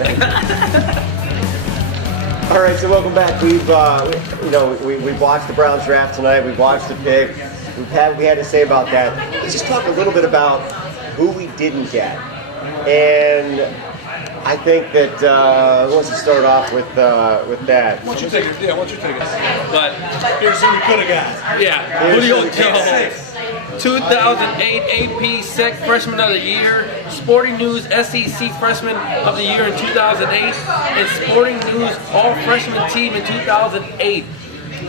All right, so welcome back. We've watched the Browns draft tonight. We've watched the pick. We had to say about that. Let's just talk a little bit about who we didn't get. And I think that who wants to start off with that? Why don't you take it? Yeah, why don't you take it? But here's who we could have got. yeah, Julio Jones, 2008 AP SEC Freshman of the Year, Sporting News SEC Freshman of the Year in 2008, and Sporting News All Freshman Team in 2008.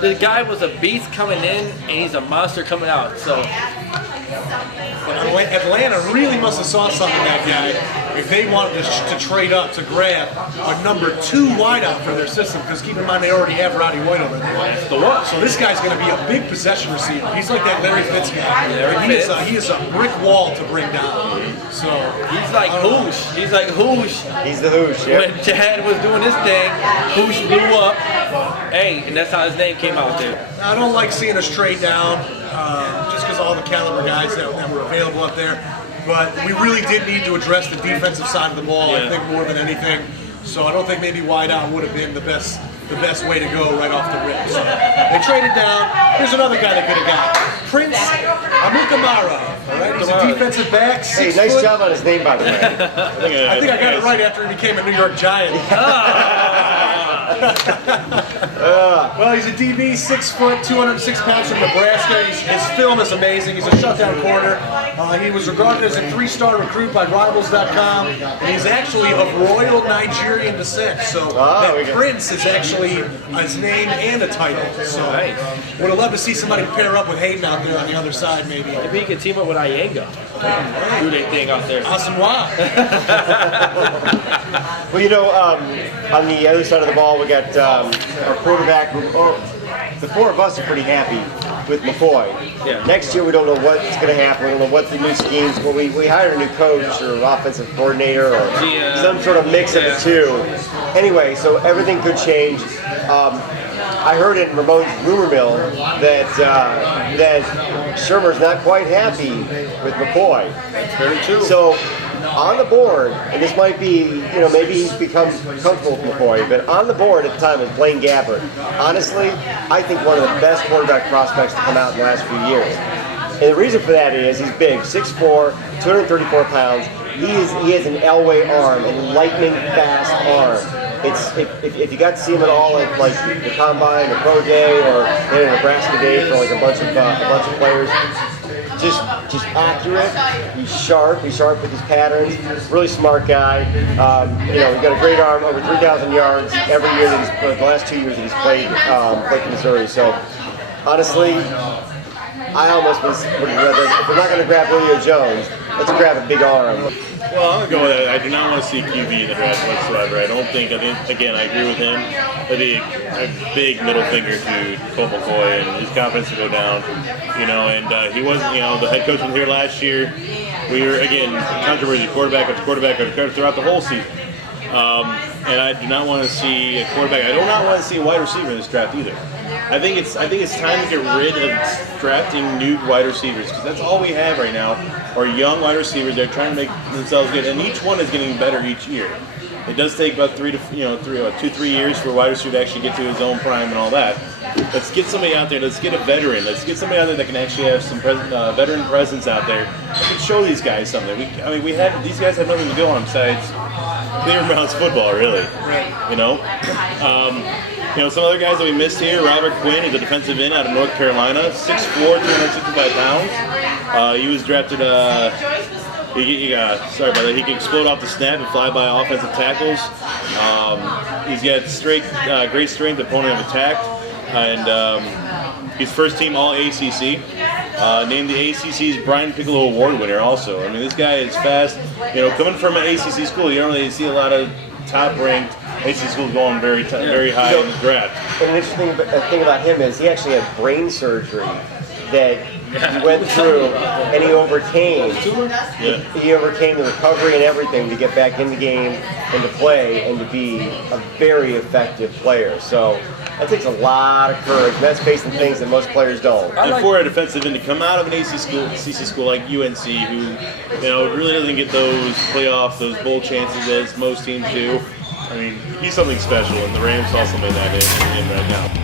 The guy was a beast coming in, and he's a monster coming out. So Atlanta really must have saw something in that guy if they wanted to trade up to grab a number 2 wideout for their system, because keep in mind they already have Roddy White over there. that's the one. So this guy's going to be a big possession receiver. He's like that Larry Fitz guy. He is a brick wall to bring down. So He's like Hoosh. He's like Hoosh. He's the Hoosh, yeah. When Chad was doing his thing, Hoosh blew up. Hey, and that's how his name came out there. I don't like seeing us trade down just because of all the caliber guys that were available up there. But we really did need to address the defensive side of the ball, I think, more than anything. So I don't think maybe wideout would have been the best way to go right off the rip. So they traded down. Here's another guy they could have got. Prince Amukamara. All right, he's a defensive back. Hey, nice job on his name, by the way. I think I got it right after he became a New York Giant. Well, he's a DB, 6 foot, 206 pounds from Nebraska. His film is amazing. He's a shutdown corner. He was regarded as a 3-star recruit by Rivals.com, and he's actually of royal Nigerian descent. So that Prince is actually his name and a title. So would have loved to see somebody pair up with Hayden out there on the other side, maybe. Maybe he could team up with Iyenga. Do their thing out there. Awesome, wow. Well, on the other side of the ball, we got our quarterback. The 4 of us are pretty happy with McCoy. Yeah. Next year, we don't know what's going to happen. We don't know what the new schemes. Well, we hired a new coach or offensive coordinator or some sort of mix of the two. Anyway, so everything could change. I heard in Ramon's rumor mill that Shermer's not quite happy with McCoy. Very true. So on the board, and this might be, maybe he's become comfortable with McCoy, but on the board at the time was Blaine Gabbert. Honestly, I think one of the best quarterback prospects to come out in the last few years. And the reason for that is he's big, 6'4", 234 pounds. He has an Elway arm, a lightning fast arm. If you got to see him at all at like the combine, the pro day, or in a Nebraska day for like a bunch of players, just accurate. He's sharp with his patterns. Really smart guy. He's got a great arm, over 3,000 yards every year the last 2 years that he's played for Missouri. So honestly, I almost would rather, if we're not going to grab Julio Jones, let's grab a big arm. Well, I'm going to go with that. I do not want to see QB in the draft whatsoever. I think, again, I agree with him. That'd be a big middle finger to Colt McCoy and his confidence to go down. And he wasn't, the head coach was here last year. We were, again, controversy, quarterback after quarterback throughout the whole season. And I do not want to see a quarterback. I do not want to see a wide receiver in this draft either. I think it's time to get rid of drafting new wide receivers, because that's all we have right now are young wide receivers that are trying to make themselves good, and each one is getting better each year. It does take about 2-3 years for a wide receiver to actually get to his own prime and all that. Let's get somebody out there. Let's get a veteran. Let's get somebody out there that can actually have some veteran presence out there that can show these guys something. These guys have nothing to go on besides Cleveland Browns football, really. Some other guys that we missed here. Robert Quinn is a defensive end out of North Carolina, 6'4", 265 pounds. He was drafted. Sorry about that. He can explode off the snap and fly by offensive tackles. He's got great strength, opponent of attack, and he's first team All ACC. Named the ACC's Brian Piccolo Award winner. Also, this guy is fast. Coming from an ACC school, you don't really see a lot of top-ranked ACC schools going very high in the draft. And an interesting thing about him is he actually had brain surgery that he went through, and he overcame. He overcame the recovery and everything to get back in the game and to play and to be a very effective player. So that takes a lot of courage, and that's facing things that most players don't. And for a defensive end to come out of an ACC school like UNC, who really doesn't get those playoff, those bowl chances as most teams do, I mean, he's something special, and the Rams saw something in that in him right now.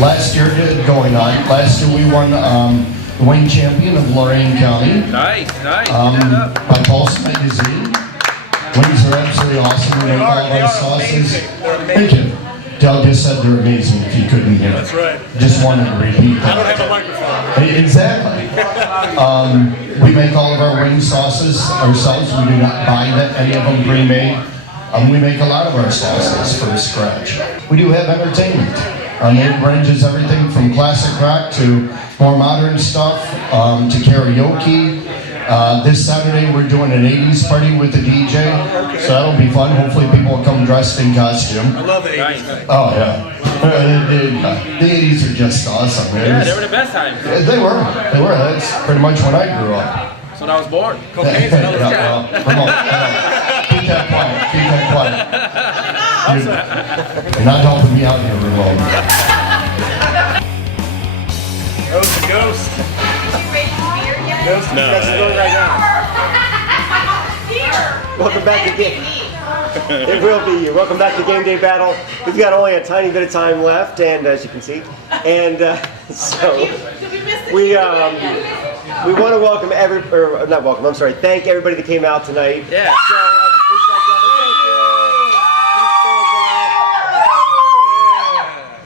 Last year, last year we won the wing champion of Lorain County. Nice. By Pulse Magazine. Wings are absolutely awesome. We make all of our sauces. Thank you. Doug just said they're amazing if you couldn't hear. That's right. Just wanted to repeat that. I don't have a microphone. Exactly. We make all of our wing sauces ourselves. We do not buy any of them pre-made. We make a lot of our sauces from scratch. We do have entertainment. It ranges everything from classic rock to more modern stuff, to karaoke. This Saturday we're doing an 80s party with the DJ, so that'll be fun. Hopefully people will come dressed in costume. I love the 80s. Oh yeah. The 80s are just awesome, man. Yeah, they were the best times. They were. That's pretty much when I grew up. So I was born. Cocaine's another job. Keep that quiet. You're not helping me out here, Ramon. That was the ghost. No, That's going right now. Welcome back to Game. It will be you. Welcome back to Game Day Battle. We've got only a tiny bit of time left, and as you can see, and so we want to welcome thank everybody that came out tonight. Yeah. So,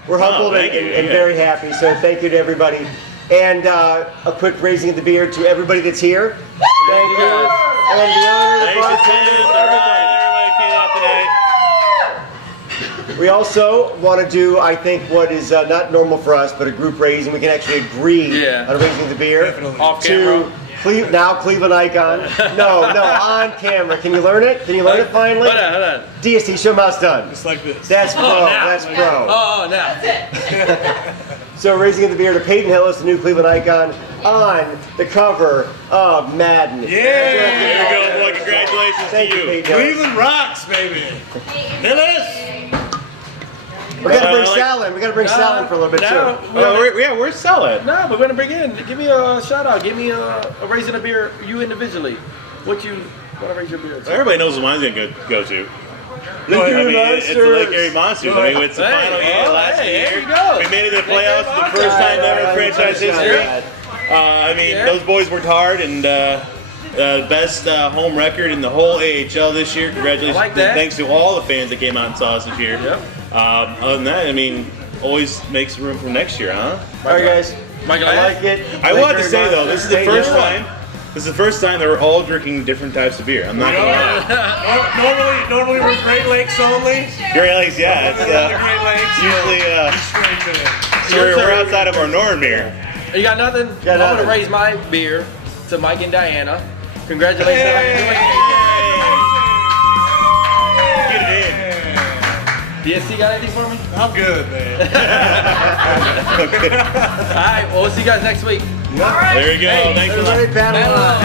we're humbled and very happy, so thank you to everybody. And a quick raising of the beer to everybody that's here. Thank you. And the owner, the bartender, everybody. We also want to do, I think, what is not normal for us, but a group raising. We can actually agree on raising the beer. Off camera. Now Cleveland Icon. No, on camera. Can you learn it? Can you learn it finally? Hold on. DST, show them how it's done. Just like this. That's pro. That's pro. Oh, now. So raising of the beer to Peyton Hillis, the new Cleveland Icon, on the cover of Madden. Yeah! There you go, boy. Congratulations Thank to you, you. Peyton Hillis. Cleveland rocks, baby. Hillis! We gotta bring Sal in. We gotta bring Sal in for a little bit too. Where's Salad? No, we're gonna bring in. Give me a shout out. Give me a raising a beer. You individually. What you want to raise your beer to? Everybody knows what mine's gonna go to. Lake I Erie mean, it's the Monsters. Lake Erie Monsters. I mean, it's the final year last year. There you go. We made it to the playoffs for the first time ever in franchise history. I mean, those boys worked hard and best home record in the whole AHL this year. Congratulations. I like that. Thanks to all the fans that came out and saw us this year. Yep. Other than that, I mean, always makes room for next year, huh? All right, guys. Michael, I like it. I Lake wanted to Erie say though, Monsters. this is the Peyton first Hillis. time. This is the first time that we're all drinking different types of beer. I'm not gonna lie. Normally we're Great Lakes only. Great Lakes, yeah. It's Great Lakes. usually Straight today. we're outside of our norm here. You got nothing? Got I'm nothing. gonna raise my beer to Mike and Diana. Congratulations on doing Get it in. DSC got anything for me? I'm good, man. All right, well, we'll see you guys next week. There you go. Thanks a lot. Everybody battle on.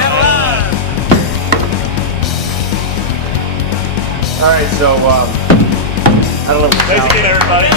All right, so I don't know. Thanks again, everybody.